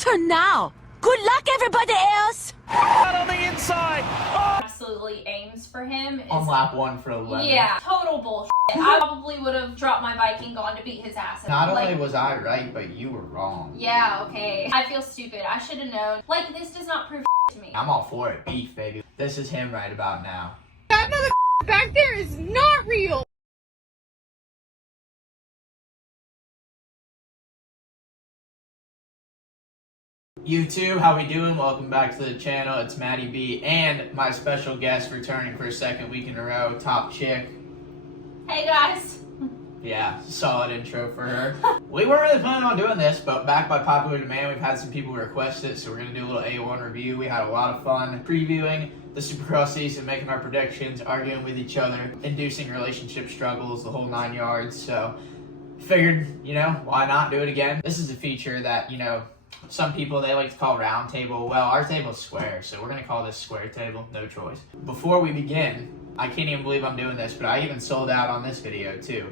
turn now. Good luck, everybody else. Out on the inside. Oh. Absolutely aims for him. On lap 1 for 11. Yeah, total bullshit. I probably would have dropped my bike and gone to beat his ass. Not only was I right, but you were wrong. Yeah, okay. I feel stupid. I should have known. Like, this does not prove to me. I'm all for it. Beef, baby. This is him right about now. That mother back there is not real. YouTube, how we doing? Welcome back to the channel. It's MattyB and my special guest returning for a second week in a row, Top Chick. Hey guys. Yeah, solid intro for her. We weren't really planning on doing this, but backed by popular demand, we've had some people request it, so we're going to do a little A1 review. We had a lot of fun previewing the Supercross season, making our predictions, arguing with each other, inducing relationship struggles, the whole 9 yards. So figured, why not do it again? This is a feature that, some people, they like to call round table. Well, our table's square, so we're going to call this square table. No choice. Before we begin, I can't even believe I'm doing this, but I even sold out on this video, too.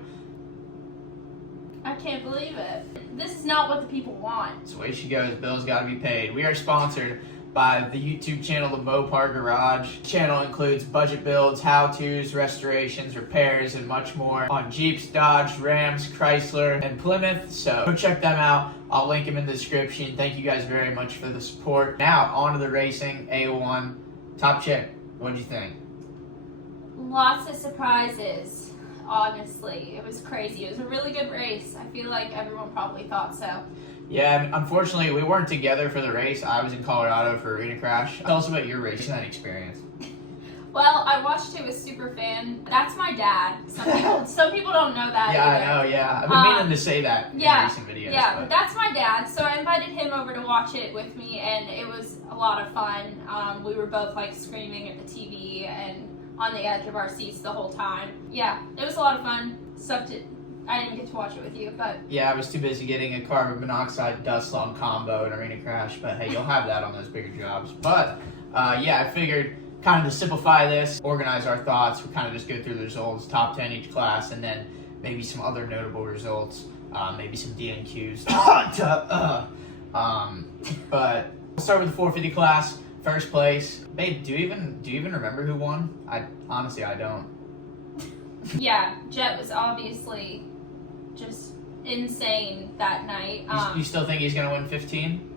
I can't believe it. This is not what the people want. It's the way she goes. Bills got to be paid. We are sponsored by the YouTube channel, The Mopar Garage. The channel includes budget builds, how-tos, restorations, repairs, and much more on Jeeps, Dodge, Rams, Chrysler, and Plymouth. So go check them out. I'll link them in the description. Thank you guys very much for the support. Now, on to the racing. A1. Top Chick, what'd you think? Lots of surprises, honestly. It was crazy. It was a really good race. I feel like everyone probably thought so. Yeah, unfortunately, we weren't together for the race. I was in Colorado for Arena Crash. Tell us about your racing experience. Well, I watched it with Superfan. That's my dad. Some people don't know that Yeah, either. I know, yeah. I've been meaning to say that in racing videos. Yeah, but that's my dad. So I invited him over to watch it with me, and it was a lot of fun. We were both, screaming at the TV and on the edge of our seats the whole time. Yeah, it was a lot of fun. I didn't get to watch it with you, but... Yeah, I was too busy getting a carbon monoxide dust lung combo in Arena Crash, but hey, you'll have that on those bigger jobs. But, I figured kind of to simplify this, organize our thoughts, we kind of just go through the results, top 10 each class, and then maybe some other notable results, maybe some DNQs. But we'll start with the 450 class, first place. Babe, do you even remember who won? Honestly, I don't. Yeah, Jett was obviously just insane that night. You still think he's gonna win 15?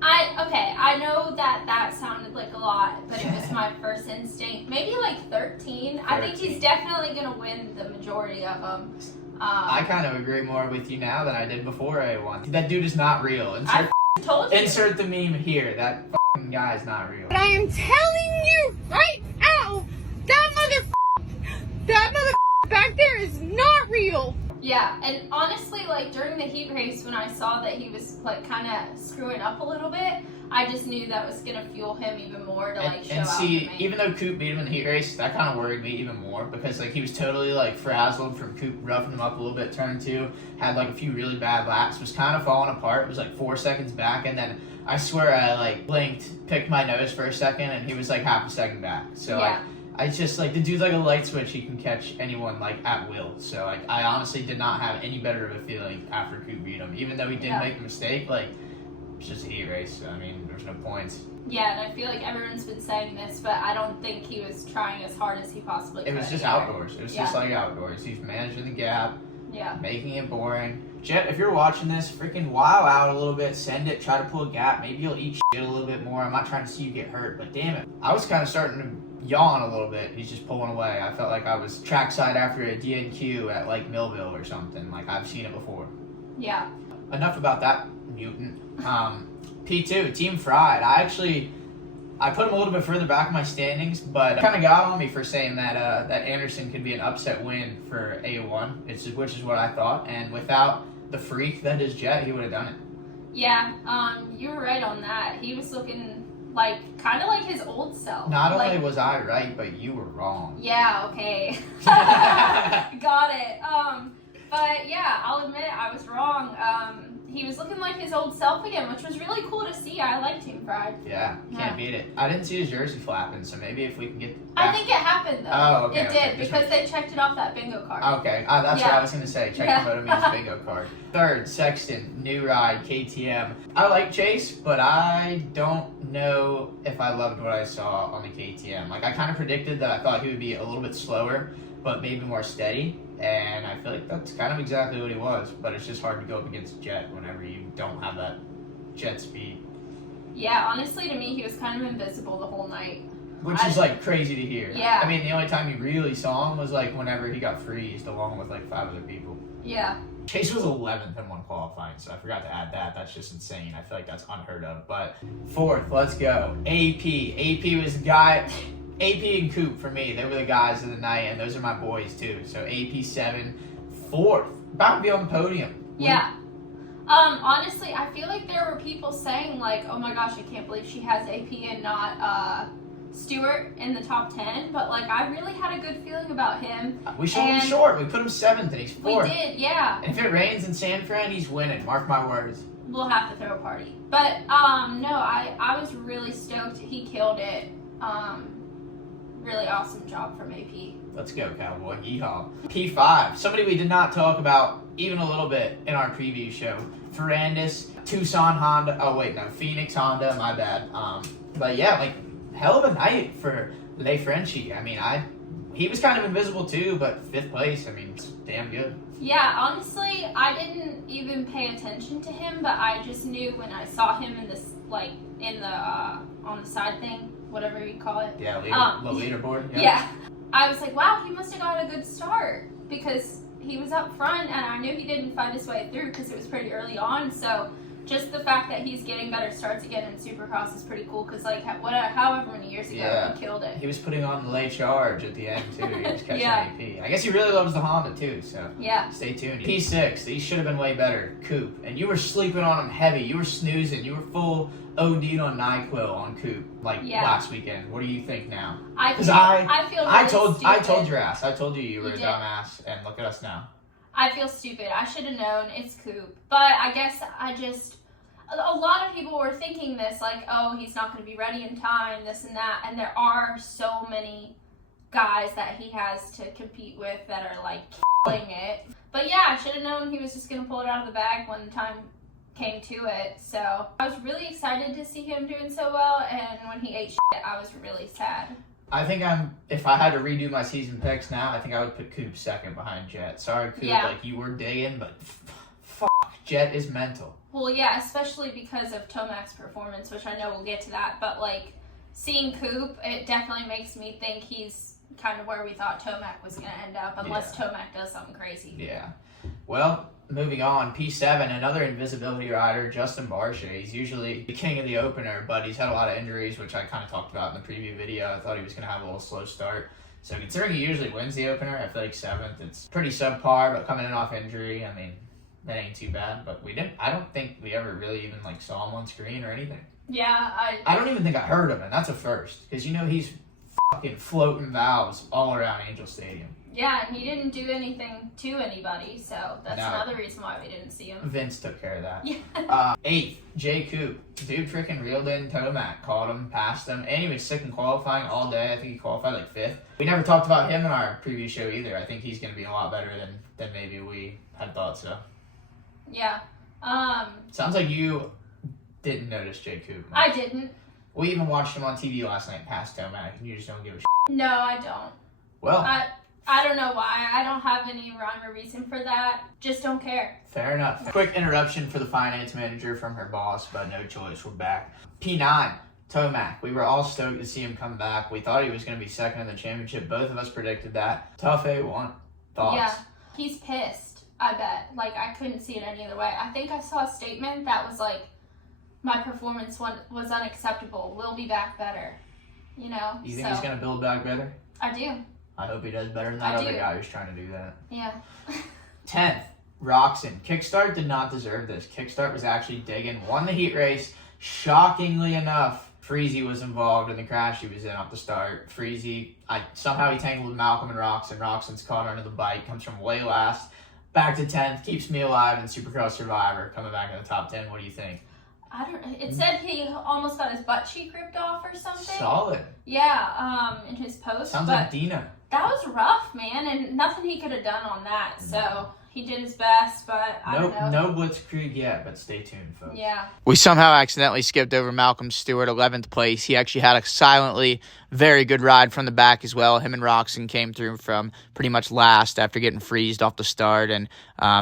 I know that sounded like a lot, but it was my first instinct. Maybe 13. I think he's definitely gonna win the majority of them. I kind of agree more with you now than I did before A1. That dude is not real. Insert the meme here. That fucking guy is not real. But I am telling you right now, that mother back there is not real. Yeah, and honestly, during the heat race, when I saw that he was kind of screwing up a little bit, I just knew that was gonna fuel him even more to show and out. See, even though Coop beat him in the heat race, that kind of worried me even more because he was totally frazzled from Coop roughing him up a little bit. Turn 2 had a few really bad laps, was kind of falling apart. It was 4 seconds back, and then I swear I blinked, picked my nose for a second, and he was half a second back. So yeah. I just the dude's a light switch. He can catch anyone at will. So I honestly did not have any better of a feeling after Coop beat him, even though he did make a mistake. It's just a heat race. So, there's no points. Yeah, and I feel everyone's been saying this, but I don't think he was trying as hard as he possibly could. It was just outdoors. It was just outdoors. He's managing the gap. Yeah. Making it boring. Jett, if you're watching this, freaking wow out a little bit. Send it. Try to pull a gap. Maybe you'll eat shit a little bit more. I'm not trying to see you get hurt, but damn it. I was kind of starting to yawn a little bit. He's just pulling away. I felt like I was trackside after a DNQ at Millville or something. I've seen it before. Yeah. Enough about that mutant. P2, Team Fried. I put him a little bit further back in my standings, but kind of got on me for saying that that Anderson could be an upset win for A1, which is what I thought. And without the freak that is Jett, he would have done it. Yeah, you were right on that. He was looking kind of like his old self. Not only was I right, but you were wrong. Yeah, okay. Got it. But yeah, I'll admit I was wrong. he was looking like his old self again, which was really cool to see. I liked Team Pride. Yeah, can't beat it. I didn't see his jersey flapping, so maybe if we can get back. I think it happened, though. Oh, okay. It did, because they checked it off that bingo card. Okay, that's what I was going to say. Check the Motome's bingo card. Third, Sexton, new ride, KTM. I like Chase, but I don't know if I loved what I saw on the KTM. Like, I kind of predicted that I thought he would be a little bit slower, but maybe more steady. And I feel like that's kind of exactly what he was. But it's just hard to go up against Jett whenever you don't have that Jett speed. Yeah, honestly, to me, he was kind of invisible the whole night. Which is, like, crazy to hear. Yeah. I mean, the only time you really saw him was, like, whenever he got freezed along with, like, 5 other people. Yeah. Chase was 11th in one qualifying, so I forgot to add that. That's just insane. I feel like that's unheard of. But fourth, let's go. AP. AP was the guy... AP and Coop, for me, they were the guys of the night, and those are my boys, too. So AP 7, 4th. About to be on the podium. Yeah. Honestly, I feel like there were people saying, like, oh my gosh, I can't believe she has AP and not Stewart in the top 10. But, like, I really had a good feeling about him. We showed him short. We put him 7th, and he's 4th. We did, yeah. And if it rains in San Fran, he's winning. Mark my words. We'll have to throw a party. But, no, I was really stoked. He killed it. Really awesome job from AP. Let's go, Cowboy. Yeehaw. P5. Somebody we did not talk about even a little bit in our preview show. Ferrandis, Tucson Honda. Oh, wait, no. Phoenix Honda. My bad. But, yeah, like, hell of a night for Le Frenchie. I mean, he was kind of invisible, too, but 5th place. I mean, it's damn good. Yeah, honestly, I didn't even pay attention to him, but I just knew when I saw him in this, like, in the, on the side thing, whatever you call it. Yeah, the leaderboard. Yeah. I was like, wow, he must have got a good start because he was up front, and I knew he didn't fight his way through because it was pretty early on. So just the fact that he's getting better starts again in Supercross is pretty cool because, like, however many years ago, he killed it. He was putting on the late charge at the end, too. He was catching Yeah. AP. I guess he really loves the Honda, too, so stay tuned. P6, these should have been way better. Coop. And you were sleeping on him heavy. You were snoozing. You were full OD'd on NyQuil on Coop, like, last weekend. What do you think now? Because I feel really I told your ass. I told you were a did. dumbass, and look at us now. I feel stupid. I should have known it's Coop. But I guess a lot of people were thinking this, like, oh, he's not going to be ready in time, this and that. And there are so many guys that he has to compete with that are, like, killing it. But yeah, I should have known he was just going to pull it out of the bag when the time came to it. So I was really excited to see him doing so well. And when he ate shit, I was really sad. I think if I had to redo my season picks now, I think I would put Coop 2nd behind Jett. Sorry, Coop, like, you were digging, but fuck, Jett is mental. Well, yeah, especially because of Tomac's performance, which I know we'll get to that. But, like, seeing Coop, it definitely makes me think he's kind of where we thought Tomac was going to end up, unless Tomac does something crazy. Yeah. Well, moving on, P7, another invisibility rider, Justin Barcia. He's usually the king of the opener, but he's had a lot of injuries, which I kind of talked about in the preview video. I thought he was going to have a little slow start. So considering he usually wins the opener, I feel like 7th, it's pretty subpar, but coming in off injury, I mean, that ain't too bad. But I don't think we ever really even, like, saw him on screen or anything. Yeah, I don't even think I heard him, and that's a first, because, you know, he's fucking floating valves all around Angel Stadium. Yeah, and he didn't do anything to anybody, so that's another reason why we didn't see him. Vince took care of that. Yeah. 8th, J. Coop. Dude freaking reeled in Tomac. Caught him, passed him, and he was sick in qualifying all day. I think he qualified like 5th. We never talked about him in our preview show either. I think he's going to be a lot better than maybe we had thought so. Yeah. Sounds like you didn't notice J. Coop. I didn't. We even watched him on TV last night past Tomac, and you just don't give a shit. No, I don't. Well, I don't know why. I don't have any rhyme or reason for that. Just don't care. Fair enough. Quick interruption for the finance manager from her boss, but no choice. We're back. P9, Tomac. We were all stoked to see him come back. We thought he was going to be 2nd in the championship. Both of us predicted that. Tough A1. Thoughts? Yeah, he's pissed, I bet. Like, I couldn't see it any other way. I think I saw a statement that was like, my performance was unacceptable. We'll be back better. You know? You think he's going to build back better? I do. I hope he does better than that other guy who's trying to do that. Yeah. 10th, Roczen. Kickstart did not deserve this. Kickstart was actually digging. Won the heat race. Shockingly enough, Friese was involved in the crash he was in off the start. Friese, somehow he tangled with Malcolm and Roczen. Roczen's caught under the bike, comes from way last. back to 10th, keeps me alive in Supercross Survivor, coming back in the top 10. What do you think? I don't. It said he almost got his butt cheek ripped off or something. Solid. Yeah. In his post. Sounds like Dina. That was rough, man, and nothing he could have done on that. So he did his best, but I don't know. No blitzkrieg yet, but stay tuned, folks. Yeah. We somehow accidentally skipped over Malcolm Stewart, 11th place. He actually had a silently very good ride from the back as well. Him and Roczen came through from pretty much last after getting freezed off the start. And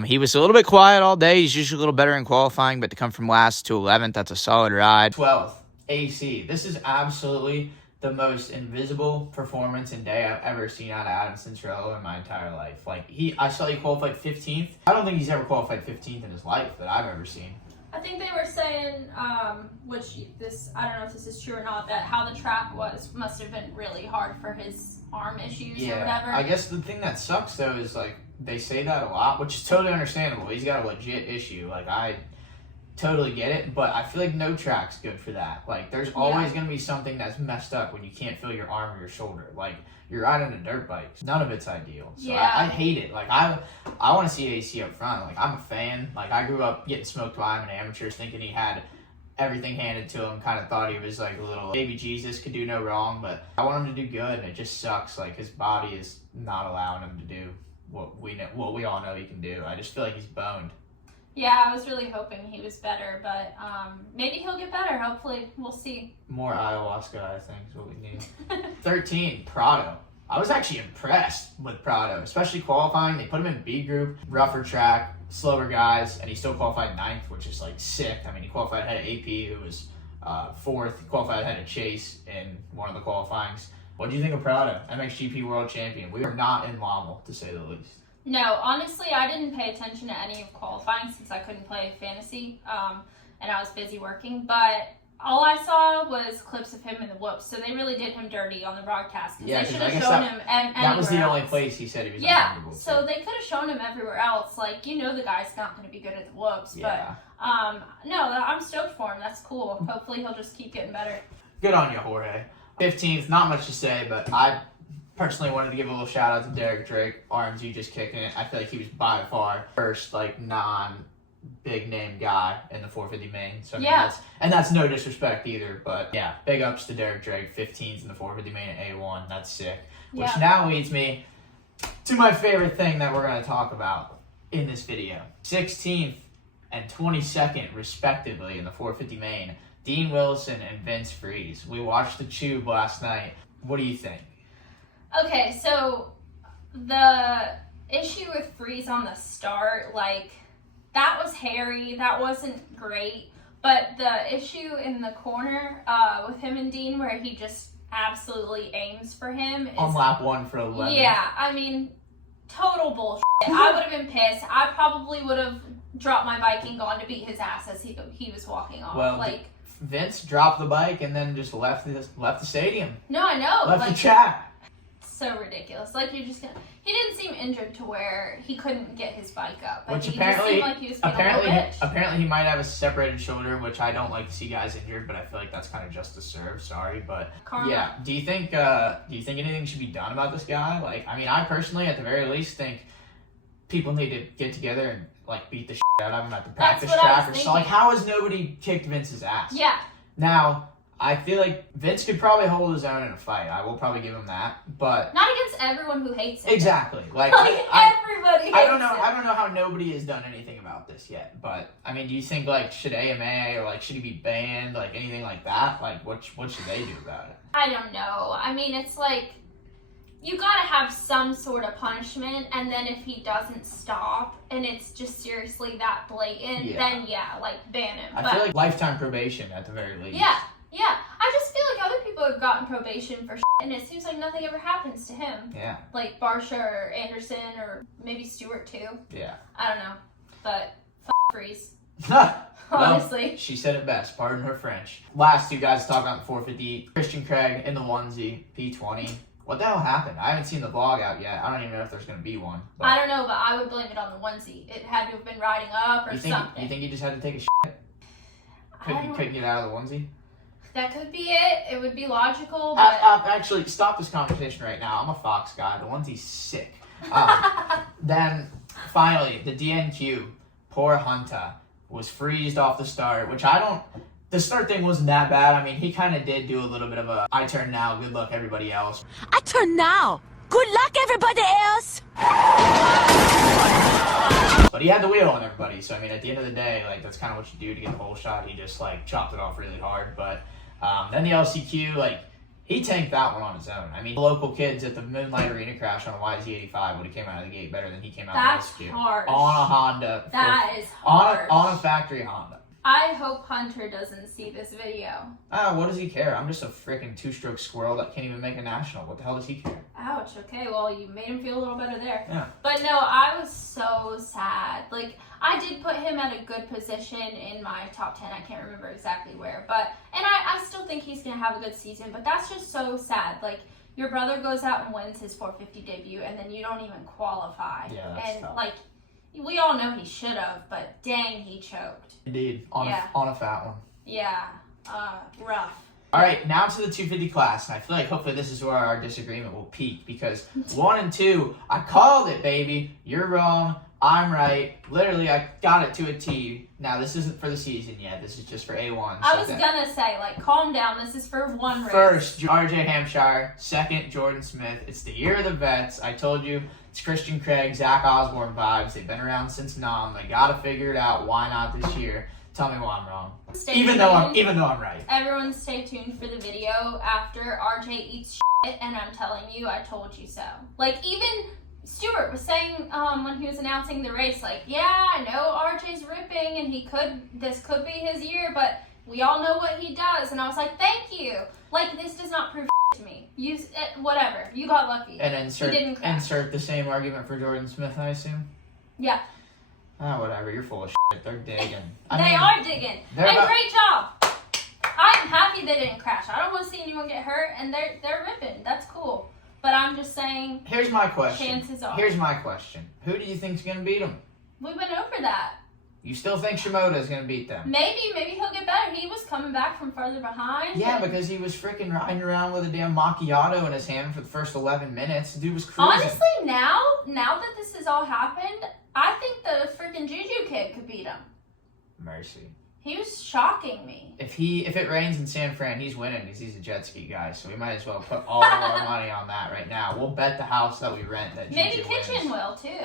he was a little bit quiet all day. He's usually a little better in qualifying, but to come from last to 11th, that's a solid ride. 12th, AC. This is absolutely the most invisible performance and day I've ever seen out of Adam Cianciarulo in my entire life. Like, I saw he qualified 15th. I don't think he's ever qualified 15th in his life that I've ever seen. I think they were saying, I don't know if this is true or not, that how the track must have been really hard for his arm issues or whatever. I guess the thing that sucks, though, is, like, they say that a lot, which is totally understandable. He's got a legit issue. Like, I totally get it, but I feel like no track's good for that. Like, there's always going to be something that's messed up when you can't feel your arm or your shoulder. Like, you're riding a dirt bike. None of it's ideal. So I hate it. Like, I want to see AC up front. Like, I'm a fan. Like, I grew up getting smoked by him in amateurs, thinking he had everything handed to him. Kind of thought he was like a little baby Jesus, could do no wrong. But I want him to do good, and it just sucks. Like, his body is not allowing him to do what we all know he can do. I just feel like he's boned. Yeah, I was really hoping he was better, but maybe he'll get better. Hopefully, we'll see. More ayahuasca, I think, is what we need. 13, Prado. I was actually impressed with Prado, especially qualifying. They put him in B group, rougher track, slower guys, and he still qualified 9th, which is, like, sick. I mean, he qualified ahead of AP, who was 4th. He qualified ahead of Chase in one of the qualifyings. What do you think of Prado? MXGP World Champion. We are not in Lommel, to say the least. No, honestly, I didn't pay attention to any of qualifying since I couldn't play fantasy, and I was busy working. But all I saw was clips of him in the whoops, so they really did him dirty on the broadcast. Yeah, they should have shown him anywhere that was the only else. place he said he was uncomfortable. Yeah, so they could have shown him everywhere else. Like, you know the guy's not going to be good at the whoops. Yeah. But, no, I'm stoked for him. That's cool. Hopefully he'll just keep getting better. Good on you, Jorge. 15th, not much to say, but I personally wanted to give a little shout out to Derek Drake. RMG just kicking it. I feel like he was by far first, like, non-big name guy in the 450 main. So I mean, that's no disrespect either, but yeah, big ups to Derek Drake. 15th in the 450 main at A1. That's sick. Which now leads me to my favorite thing that we're going to talk about in this video. 16th and 22nd, respectively, in the 450 main. Dean Wilson and Vince Friese. We watched the Tube last night. What do you think? Okay, so the issue with Friese on the start, like, that was hairy. That wasn't great. But the issue in the corner with him and Dean, where he just absolutely aims for him. On lap 1 for 11. Yeah, I mean, total bullshit. I would have been pissed. I probably would have dropped my bike and gone to beat his ass as he was walking off. Well, like, Vince dropped the bike and then just left the stadium. No, I know. Left the track. So ridiculous. Like, you're just gonna. He didn't seem injured to where he couldn't get his bike up. But Which he apparently, just seemed like he was being a little bitch. Apparently he might have a separated shoulder, which I don't like to see guys injured, but I feel like that's kind of just to serve. Sorry, but Karma. Yeah. Do you think anything should be done about this guy? Like, I mean, I personally, at the very least, think people need to get together and, like, beat the shit out of him at the practice track or so. Like, how has nobody kicked Vince's ass? Yeah. Now, I feel like Vince could probably hold his own in a fight. I will probably give him that, but not against everyone who hates him. Exactly. Like everybody hates him. I don't know how nobody has done anything about this yet, but I mean, do you think, like, should AMA or, like, should he be banned, like, anything like that? Like, what should they do about it? I don't know. I mean, it's like, you gotta have some sort of punishment, and then if he doesn't stop and it's just seriously that blatant, then like, ban him. I feel like lifetime probation at the very least. Yeah, I just feel like other people have gotten probation for shit, and it seems like nothing ever happens to him. Yeah. Like Barcia or Anderson or maybe Stewart too. Yeah. I don't know, but Friese. Honestly. Well, she said it best. Pardon her French. Last two guys to talk about the 450. Christian Craig in the onesie, P20. What the hell happened? I haven't seen the vlog out yet. I don't even know if there's going to be one. But I don't know, but I would blame it on the onesie. It had to have been riding up or something. You think he just had to take a shit? Couldn't get out of the onesie? That could be it. It would be logical, but... Actually, stop this conversation right now. I'm a Fox guy. The onesie's sick. Then finally, the DNQ, poor Hunter, was freezed off the start, which the start thing wasn't that bad. I mean, he kind of did do a little bit of a, I turn now, good luck everybody else. I turn now. Good luck, everybody else. But he had the wheel on everybody, so I mean, at the end of the day, like, that's kind of what you do to get the whole shot. He just, like, chopped it off really hard. But then the LCQ, like, he tanked that one on his own. I mean, the local kids at the Moonlight Arena crash on a YZ85 would have came out of the gate better than he came out That's of the LCQ. harsh. On a Honda. That is harsh. On a factory Honda. I hope Hunter doesn't see this video. What does he care? I'm just a freaking two-stroke squirrel that can't even make a national. What the hell does he care? Ouch, okay, well, you made him feel a little better there. Yeah. But no, I was so sad. Like, I did put him at a good position in my top 10. I can't remember exactly where. And I still think he's going to have a good season, but that's just so sad. Like, your brother goes out and wins his 450 debut, and then you don't even qualify. Yeah, that's tough. Like, we all know he should have, but dang, he choked. Indeed. On a fat one. Yeah. Rough. All right, now to the 250 class, and I feel like hopefully this is where our disagreement will peak, because 1 and 2, I called it, baby. You're wrong. I'm right. Literally, I got it to a T. Now, this isn't for the season yet. This is just for A1. I was gonna say, like, calm down. This is for one race. First, RJ Hampshire. Second, Jordan Smith. It's the year of the vets. I told you, it's Christian Craig, Zach Osborne vibes. They've been around since Nam. They got to figure it out. Why not this year? Tell me why I'm wrong. Even though I'm right. Everyone stay tuned for the video after RJ eats shit, and I'm telling you, I told you so. Like, even Stewart was saying when he was announcing the race, like, yeah, I know RJ's ripping, and this could be his year, but we all know what he does. And I was like, thank you. Like, this does not prove to me. Whatever. You got lucky. And he didn't crash. insert the same argument for Jordan Smith, I assume? Yeah. Whatever. You're full of shit. They're digging. They are digging. And great job. I'm happy they didn't crash. I don't want to see anyone get hurt, and they're ripping. That's cool. But I'm just saying. Here's my question. Chances are. Here's my question. Who do you think's gonna beat them? We went over that. You still think Shimoda is gonna beat them? Maybe he'll get better. He was coming back from further behind. Yeah, because he was freaking riding around with a damn macchiato in his hand for the first 11 minutes. The dude was cruising. Honestly, now that this has all happened, I think the freaking Juju kid could beat him. Mercy. He was shocking me. If it rains in San Fran, he's winning because he's a jet ski guy. So we might as well put all of our money on that right now. We'll bet the house that we rent that Juju Maybe Kitchen wins. will too.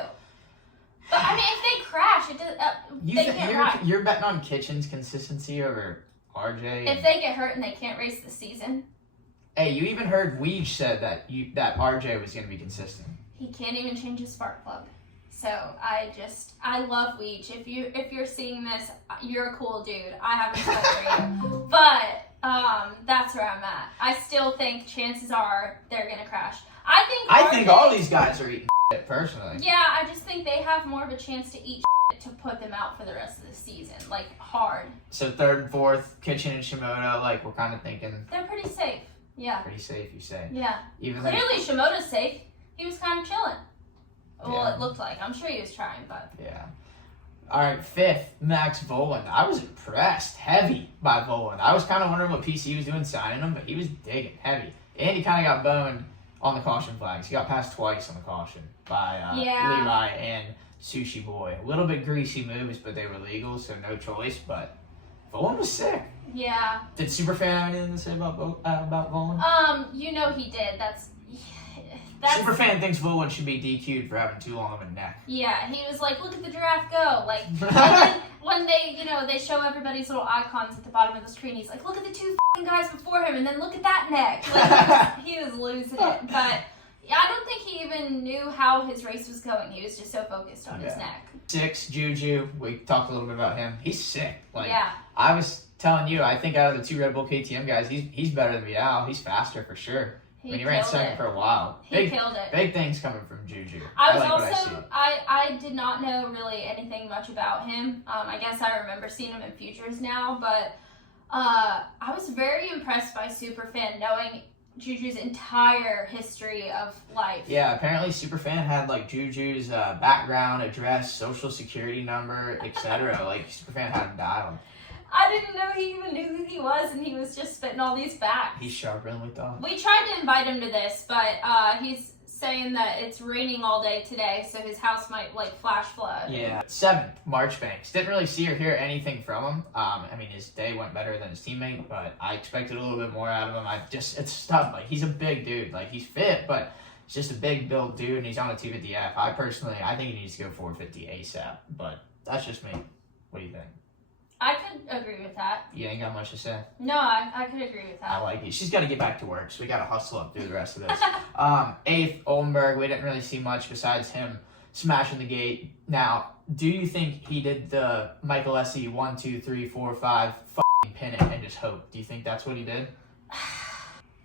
But I mean, if they crash, it does. You're betting on Kitchen's consistency over RJ. If they get hurt and they can't race the season. Hey, you even heard Weege said that RJ was going to be consistent. He can't even change his spark plug. So I love Weege. If you're seeing this, you're a cool dude. I have respect for you. But that's where I'm at. I still think chances are they're gonna crash. I think all these guys are eating shit, personally. Yeah, I just think they have more of a chance to eat shit to put them out for the rest of the season, like hard. So 3rd and 4th, Kitchen and Shimoda, like we're kind of thinking they're pretty safe. Yeah. Pretty safe, you say? Yeah. Clearly, Shimoda's safe. He was kind of chilling. Well, it looked like. I'm sure he was trying, but. Yeah. All right, 5th, Max Vohland. I was impressed, heavy by Vohland. I was kind of wondering what PC was doing signing him, but he was digging heavy. And he kind of got boned on the caution flags. He got passed twice on the caution by Levi and Sushi Boy. A little bit greasy moves, but they were legal, so no choice. But Vohland was sick. Yeah. Did Superfan have anything to say about Vohland? You know he did. That's Superfan thinks Vohland should be DQ'd for having too long of a neck. Yeah, he was like, look at the giraffe go. Like, and then when they show everybody's little icons at the bottom of the screen, he's like, look at the 2 guys before him, and then look at that neck. Like, he was losing it. But I don't think he even knew how his race was going. He was just so focused on his neck. 6, Juju. We talked a little bit about him. He's sick. Like, yeah. I was telling you, I think out of the 2 Red Bull KTM guys, he's better than Vidal. He's faster for sure. He ran second for a while. He killed it. Big things coming from Juju. I did not know really anything much about him. I guess I remember seeing him in Futures now, but I was very impressed by Superfan knowing Juju's entire history of life. Yeah, apparently Superfan had like Juju's background, address, social security number, etc. Like Superfan had him dialed. I didn't know he even knew who he was, and he was just spitting all these facts. He's sharper than we thought. We tried to invite him to this, but he's saying that it's raining all day today, so his house might like flash flood. Yeah. 7th, Marchbanks. Didn't really see or hear anything from him. I mean, his day went better than his teammate, but I expected a little bit more out of him. It's tough. Like, he's a big dude. Like, he's fit, but he's just a big build dude, and he's on a 250F. I think he needs to go 450 ASAP, but that's just me. What do you think? I could agree with that. You ain't got much to say. No, I could agree with that. I like it. She's got to get back to work, so we got to hustle up through the rest of this. 8th, Oldenburg. We didn't really see much besides him smashing the gate. Now, do you think he did the Mcelrath 1, 2, 3, 4, 5 fucking pin it and just hope? Do you think that's what he did?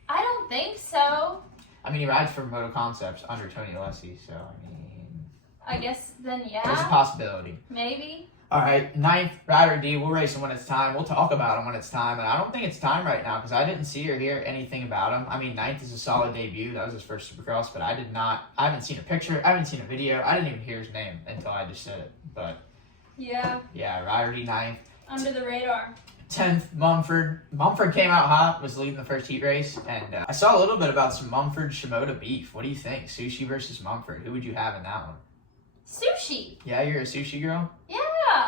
I don't think so. I mean, he rides for Moto Concepts under Tony Alessi, so I mean... I guess then, yeah. There's a possibility. Maybe. All right, 9th, Rider D. We'll race him when it's time. We'll talk about him when it's time. And I don't think it's time right now because I didn't see or hear anything about him. I mean, 9th is a solid debut. That was his first Supercross, but I haven't seen a picture. I haven't seen a video. I didn't even hear his name until I just said it. But yeah, Rider D, 9th. Under the radar. 10th, Mumford. Mumford came out hot, was leading the first heat race. And I saw a little bit about some Mumford-Shimoda beef. What do you think? Sushi versus Mumford. Who would you have in that one? Sushi. Yeah, you're a sushi girl? Yeah.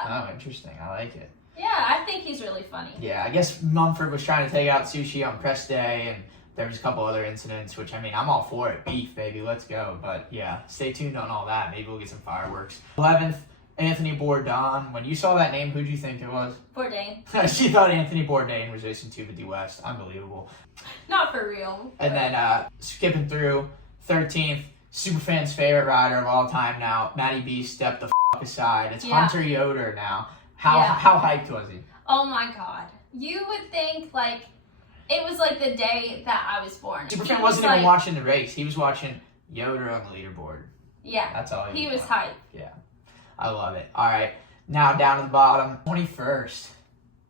Oh, interesting. I like it. Yeah, I think he's really funny. Yeah, I guess Mumford was trying to take out Sushi on press day, and there was a couple other incidents, which, I mean, I'm all for it. Beef, baby, let's go. But, yeah, stay tuned on all that. Maybe we'll get some fireworks. 11th, Anthony Bourdain. When you saw that name, who'd you think it was? Bourdain. She thought Anthony Bourdain was racing 250 West. Unbelievable. Not for real. And then, skipping through, 13th, Superfan's favorite rider of all time now, MattyB stepped the aside. It's Hunter Yoder now. How hyped was he? Oh my god. You would think like it was like the day that I was born. Superfan wasn't even watching the race. He was watching Yoder on the leaderboard. Yeah. That's all he was hyped. Yeah. I love it. All right. Now down to the bottom. 21st.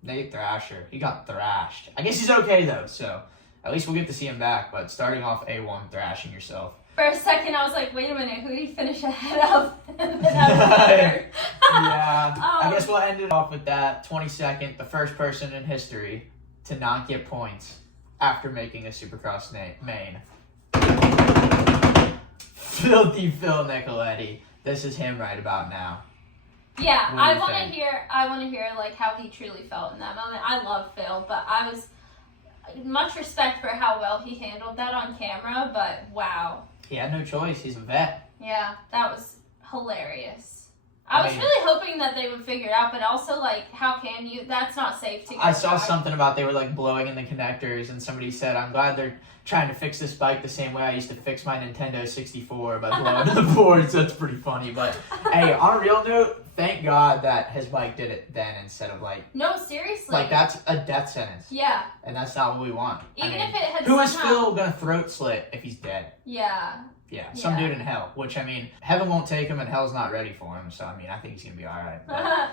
Nate Thrasher. He got thrashed. I guess he's okay though, so at least we'll get to see him back. But starting off A1, thrashing yourself. For a second, I was like, wait a minute, who did he finish ahead of? And then I remembered. Yeah. I guess we'll end it off with that. 22nd, the first person in history to not get points after making a Supercross main. Filthy Phil Nicoletti. This is him right about now. Yeah, What do you I want to hear like how he truly felt in that moment. I love Phil, but I was much respect for how well he handled that on camera, but wow. He had no choice. He's a vet. Yeah, that was hilarious. I was really hoping that they would figure it out, but also, like, how can you? That's not safe to go I saw back. something about they were, like, blowing in the connectors, and somebody said, I'm glad they're trying to fix this bike the same way I used to fix my Nintendo 64 by blowing the boards. That's pretty funny. But, hey, on a real note, thank God that his bike did it then instead of, like... No, seriously. Like, that's a death sentence. Yeah. And that's not what we want. Even if it had Who is somehow... Phil going to throat slit if he's dead? Yeah. Yeah, some dude in hell. Which, I mean, heaven won't take him and hell's not ready for him. So, I mean, I think he's going to be all right. But,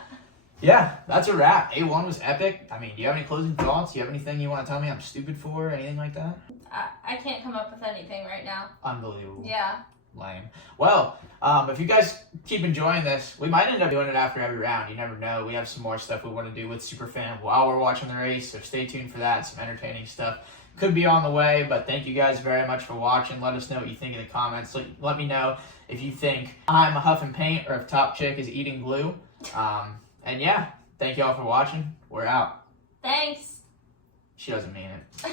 yeah, that's a wrap. A1 was epic. I mean, do you have any closing thoughts? Do you have anything you want to tell me I'm stupid for? Anything like that? I can't come up with anything right now. Unbelievable. Yeah. Lame. Well, if you guys keep enjoying this, we might end up doing it after every round. You never know. We have some more stuff we want to do with Superfan while we're watching the race, so stay tuned for that. Some entertaining stuff could be on the way, but thank you guys very much for watching. Let us know what you think in the comments. Let me know if you think I'm a huff and paint or if Top Chick is eating glue. And yeah, thank you all for watching. We're out. Thanks. She doesn't mean it.